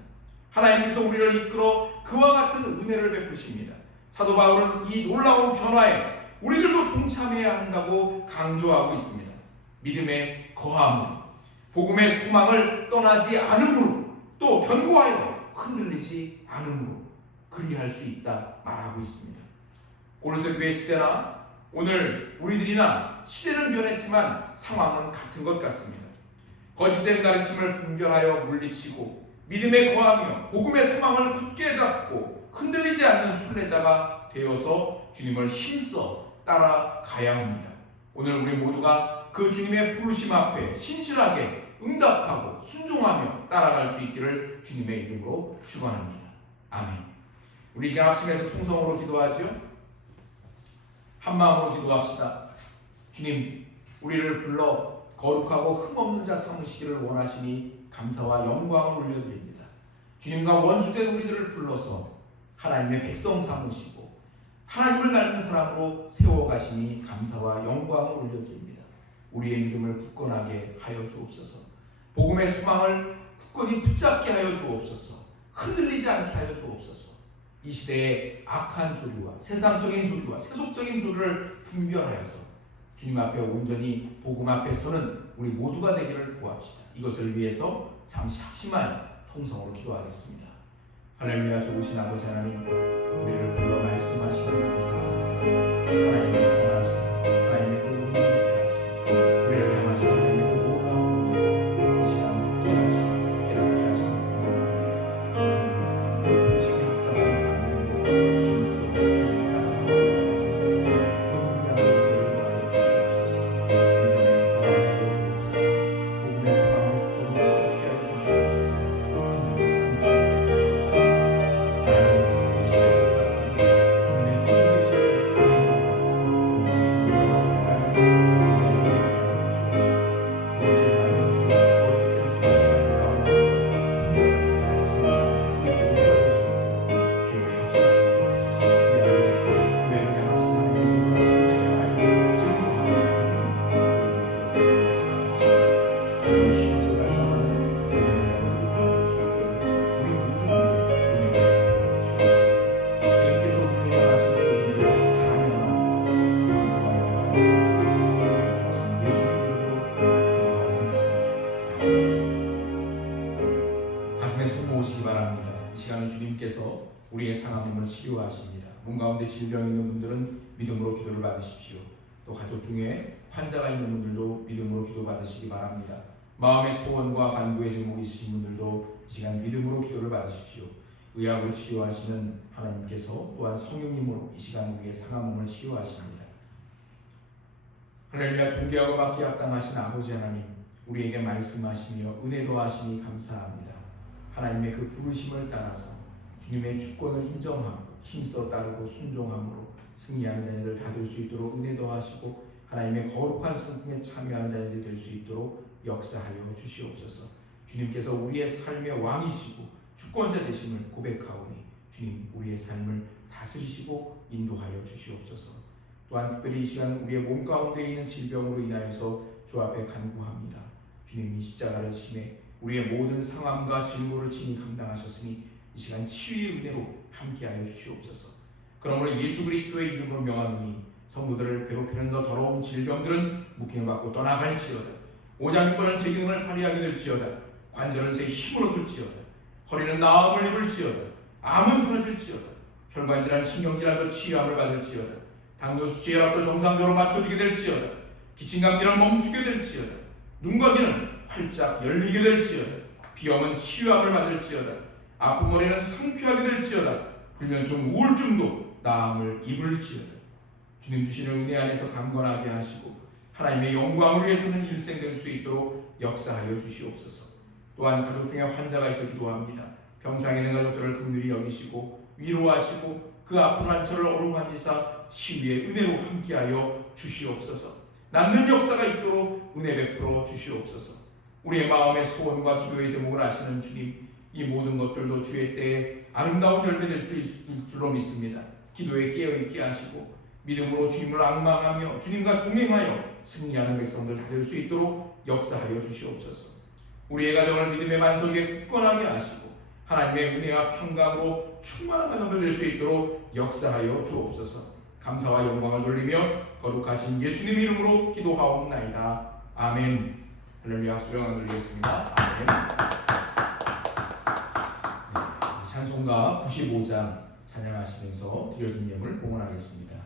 하나님께서 우리를 이끌어 그와 같은 은혜를 베푸십니다. 사도 바울은 이 놀라운 변화에 우리들도 동참해야 한다고 강조하고 있습니다. 믿음의 거함으로, 복음의 소망을 떠나지 않음으로, 또 견고하여 흔들리지 않음으로 그리할 수 있다 말하고 있습니다. 고린도 교회 시대나 오늘 우리들이나 시대는 변했지만 상황은 같은 것 같습니다. 거짓된 가르침을 분별하여 물리치고 믿음에 거하며 복음의 소망을 굳게 잡고 흔들리지 않는 순례자가 되어서 주님을 힘써 따라가야 합니다. 오늘 우리 모두가 그 주님의 부르심 앞에 신실하게 응답하고 순종하며 따라갈 수 있기를 주님의 이름으로 축원합니다. 아멘. 우리 시간 합심해서 통성으로 기도하지요. 한 마음으로 기도합시다. 주님, 우리를 불러 거룩하고 흠없는 자 삼으시기를 원하시니 감사와 영광을 올려드립니다. 주님과 원수된 우리들을 불러서 하나님의 백성 삼으시고 하나님을 닮은 사람으로 세워가시니 감사와 영광을 올려드립니다. 우리의 믿음을 굳건하게 하여 주옵소서. 복음의 소망을 굳건히 붙잡게 하여 주옵소서. 흔들리지 않게 하여 주옵소서. 이 시대의 악한 조류와 세상적인 조류와 세속적인 조류를 분별하여서 주님 앞에 온전히 복음 앞에 서는 우리 모두가 되기를 구합시다. 이것을 위해서 잠시 합심하여 통성으로 기도하겠습니다. 할렐루야. 좋으신 아버지 하나님, 우리를 불러 말씀하시며 감사합니다. 하나님의 선하심, 하나님의 그 온전케 하심, 우리를 향하신 하나님의 그 놀라운 은혜, 이 시간 듣게 하시고 깨닫게 하시니 감사합니다. 주님, 그 보시기 합당한 반응으로 힘써 주님 따라가기를 원합니다. 주님 위하여 은혜를 더하여 주시옵소서. 믿음에 거하게 하여 주옵소서. 복음의 소망을 굳건히 붙잡게 하여 주시옵소서. 흔들리지 않게 하여 주시옵소서. 하나님, 이 시대를 살아가며 주님의 주님이시를 인정하고 오늘 주님과 함께하는 우리가 되게 하여 주시옵소서. 오직 만민 중에 거짓된 수단과 싸움에서 분별하고 승리하는 우리 모두가 될 수 있도록 주님의 역사하여 주옵소서. 그리하여 교회를 향하신 하나님의 은혜를 알고 증거하고 느끼는 우리 모두가 되게 역사하시고 주님을 힘써 닮아가는 믿는 자들이 다 될 수 있도록 우리 모두 위에 은혜를 베풀어 주시옵소서. 주님께서 우리를 향하신 그 은혜를 찬양합니다. 감사와 영광을 하신 예수님 이름으로 기도하옵나이다. 아멘. 가슴에 손 모으시기 바랍니다. 이 시간은 주님께서 우리의 상한 몸을 치료하십니다. 몸 가운데 질병이 있는 분들은 믿음으로 기도를 받으십시오. 또 가족 중에 환자가 있는 분들도 믿음으로 기도 받으시기 바랍니다. 마음의 소원과 간구의 제목이 있으신 분들도 이 시간 믿음으로 기도를 받으십시오. 의학으로 치료하시는 하나님께서 또한 성령님으로 이 시간 우리의 상한 몸을 치유하십니다. 할렐루야. 존귀하고 받기 합당하신 아버지 하나님, 우리에게 말씀하시며 은혜 더하시니 감사합니다. 하나님의 그 부르심을 따라서 주님의 주권을 인정하고 힘써 따르고 순종함으로 승리하는 자녀들 다 될 수 있도록 은혜 더하시고 하나님의 거룩한 성품에 참여하는 자녀들이 될 수 있도록 역사하여 주시옵소서. 주님께서 우리의 삶의 왕이시고 주권자 되심을 고백하오니 주님, 우리의 삶을 다스리시고 인도하여 주시옵소서. 또한 특별히 이 시간 우리의 몸 가운데 있는 질병으로 인하여서 주 앞에 간구합니다. 주님이 십자가를 지심에 우리의 모든 상함과 질고를 친히 감당하셨으니 이 시간 치유의 은혜로 함께하여 주시옵소서. 그러므로 예수 그리스도의 이름으로 명하노니 성도들을 괴롭히는 더 더러운 질병들은 묵힘을 받고 떠나갈지어다. 오장육부는 제 기능을 발휘하게 될지어다. 관절은 새 힘을 얻을지어다. 허리는 나음을 입을지어다. 암은 사라질지어다. 혈관질환, 신경질환도 치유함을 받을지어다. 당도, 수치, 혈압도 정상적으로 맞춰지게 될지어다. 기침감기는 멈추게 될지어다. 눈과 귀는 활짝 열리게 될지어다. 비염은 치유함을 받을지어다. 아픈 머리는 상쾌하게 될지어다. 불면증, 우울증도 나음을 입을지어다. 주님 주시는 은혜 안에서 강건하게 하시고 하나님의 영광을 위해서는 일생될 수 있도록 역사하여 주시옵소서. 또한 가족 중에 환자가 있어 기도합니다. 병상에 있는 가족들을 긍휼히 여기시고 위로하시고 그 아픈 환처를 어루만지사 치유의 은혜로 함께하여 주시옵소서. 낫는 역사가 있도록 은혜 베풀어 주시옵소서. 우리의 마음의 소원과 기도의 제목을 아시는 주님, 이 모든 것들도 주의 때에 아름다운 열매될 수 있을 줄로 믿습니다. 기도에 깨어있게 하시고 믿음으로 주님을 앙망하며 주님과 동행하여 승리하는 백성들 다 될 수 있도록 역사하여 주시옵소서. 우리의 가정을 믿음의 반석에 굳건하게 하시고 하나님의 은혜와 평강으로 충만한 가정을 될 수 있도록 역사하여 주옵소서. 감사와 영광을 돌리며 거룩하신 예수님 이름으로 기도하옵나이다. 아멘. 할렐루야. 수령을 드리겠습니다. 아멘. 네, 찬송가 95장 찬양하시면서 드려진 예물 봉헌하겠습니다.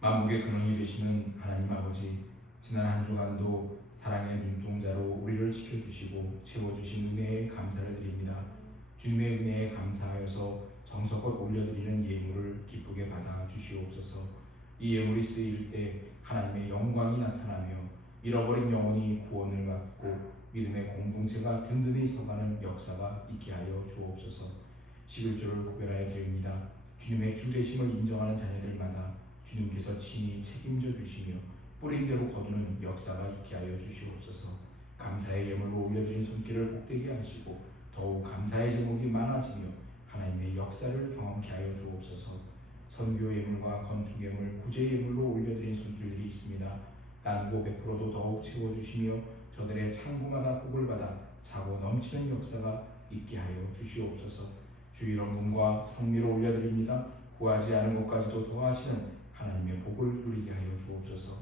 만국의 근원이 되시는 하나님 아버지, 지난 한 주간도 사랑의 눈동자로 우리를 지켜주시고 채워주신 은혜에 감사를 드립니다. 주님의 은혜에 감사하여서 정성껏 올려드리는 예물을 기쁘게 받아 주시옵소서. 이 예물이 쓰일 때 하나님의 영광이 나타나며 잃어버린 영혼이 구원을 받고 믿음의 공동체가 든든히 서가는 역사가 있게 하여 주옵소서. 11주를 구별하여 드립니다. 주님의 주되심을 인정하는 자녀들마다 주님께서 친히 책임져 주시며 뿌린 대로 거두는 역사가 있게 하여 주시옵소서. 감사의 예물로 올려드린 손길을 복되게 하시고 더욱 감사의 제목이 많아지며 하나님의 역사를 경험케 하여 주옵소서. 선교 예물과 건축 예물, 구제 예물로 올려드린 손길들이 있습니다. 나누고 베풀어도 더욱 채워주시며 저들의 창구마다 복을 받아 차고 넘치는 역사가 있게 하여 주시옵소서. 주일원금과 성미로 올려드립니다. 구하지 않은 것까지도 더하시는 하나님의 복을 누리게 하여 주옵소서.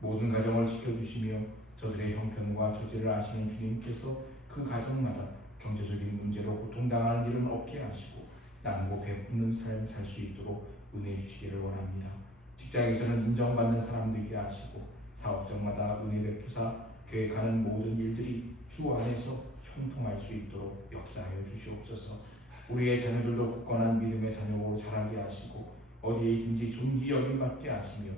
모든 가정을 지켜주시며 저들의 형편과 처지를 아시는 주님께서 그 가정마다 경제적인 문제로 고통당하는 일은 없게 하시고 나누고 베푸는 삶 살 수 있도록 은혜 주시기를 원합니다. 직장에서는 인정받는 사람 되게 하시고 사업장마다 은혜 베푸사 계획하는 모든 일들이 주 안에서 형통할 수 있도록 역사하여 주시옵소서. 우리의 자녀들도 굳건한 믿음의 자녀로 자라게 하시고 어디에든지 존귀 여김받게 하시며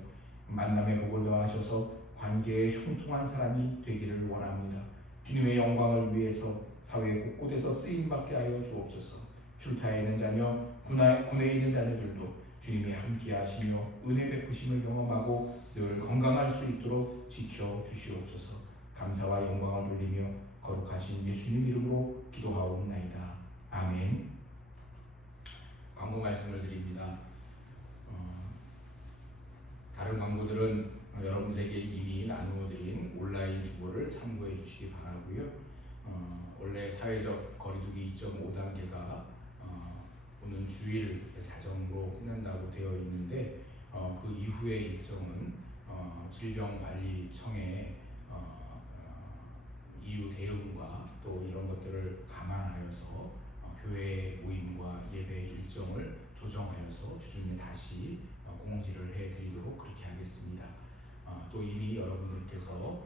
만남의 복을 더하셔서 관계에 형통한 사람이 되기를 원합니다. 주님의 영광을 위해서 사회 곳곳에서 쓰임받게 하여 주옵소서. 출타에 있는 자녀, 군에 있는 자녀들도 주님이 함께 하시며 은혜 베푸심을 경험하고 늘 건강할 수 있도록 지켜주시옵소서. 감사와 영광을 돌리며 거룩하신 예수님 이름으로 기도하옵나이다. 아멘. 광고 말씀을 드립니다. 다른 광고들은 여러분들에게 이미 나누어드린 온라인 주보를 참고해 주시기 바라고요. 원래 사회적 거리두기 2.5단계가 오는 주일 자정으로 끝난다고 되어 있는데 그 이후의 일정은 질병관리청의 이후 대응과 또 이런 것들을 감안하여서 교회 모임과 예배 일정을 조정하여서 주중에 다시 공지를 해드리도록 그렇게 하겠습니다. 또 이미 여러분들께서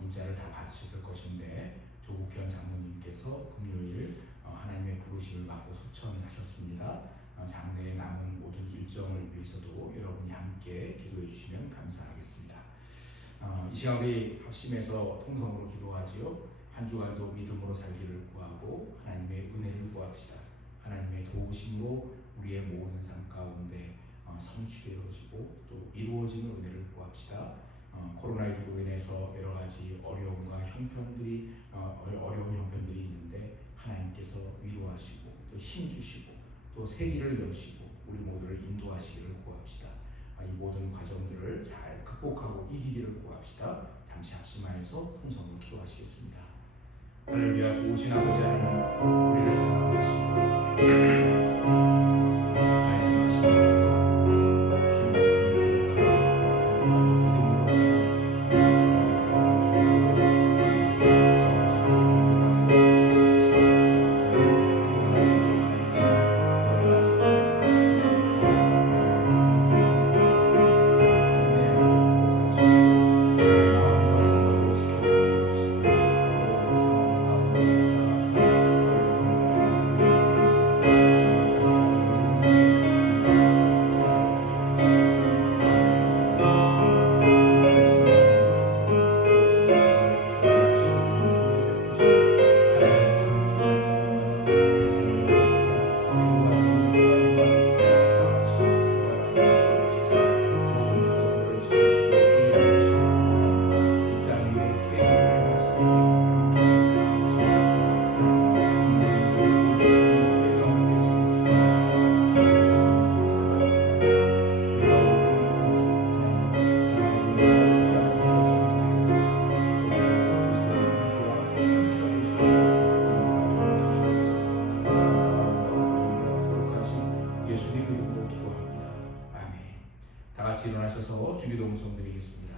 문자를 다 받으셨을 것인데 조국현 장로님께서 금요일 하나님의 부르심을 받고 소천하셨습니다. 장래에 남은 모든 일정을 위해서도 여러분이 함께 기도해 주시면 감사하겠습니다. 이 시간 우리 합심해서 통성으로 기도하지요. 한 주간도 믿음으로 살기를 구하고 하나님의 은혜를 구합시다. 하나님의 도우심으로 우리의 모든 삶 가운데 성취되어지고 또 이루어지는 은혜를 구합시다. 코로나19로 인해서 여러 가지 어려움과 어려운 형편들이 있는데 하나님께서 위로하시고 또 힘주시고 또 세기를 여시고 우리 모두를 인도하시기를 구합시다. 이 모든 과정들을 잘 극복하고 이기기를 구합시다. 잠시 합심하여서 통성으로 기도하시겠습니다. 할렐루야. 좋으신 아버지 하나님, 우리를 사랑하시고 말씀하시니 감사합니다. 주신 말씀을 기억하고 한 주간도 믿음으로 살아 수 있도록 일어나셔서 주기도 음성 드리겠습니다.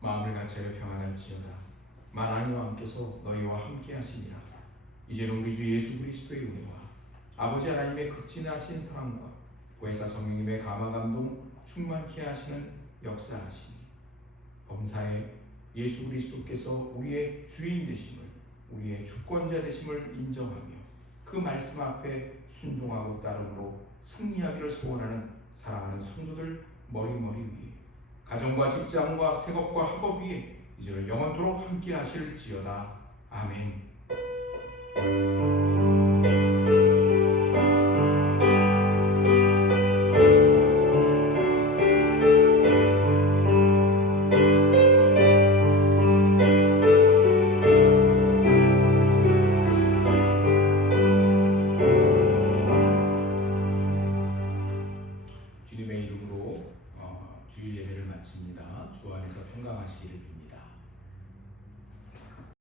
마음을 같이하여 평안할지어다. 만왕의 왕께서 너희와 함께 하시니라. 이제는 우리 주 예수 그리스도의 은혜와 아버지 하나님의 극진하신 사랑과 보혜사 성령님의 감화 감동 충만케 하시는 역사하시니 범사에 예수 그리스도께서 우리의 주인 되심을, 우리의 주권자 되심을 인정하며 그 말씀 앞에 순종하고 따름으로 승리하기를 소원하는 사랑하는 성도들 머리머리 위에, 가정과 직장과 생업과 학업 위에 이제로 영원토록 함께 하실지어다. 아멘.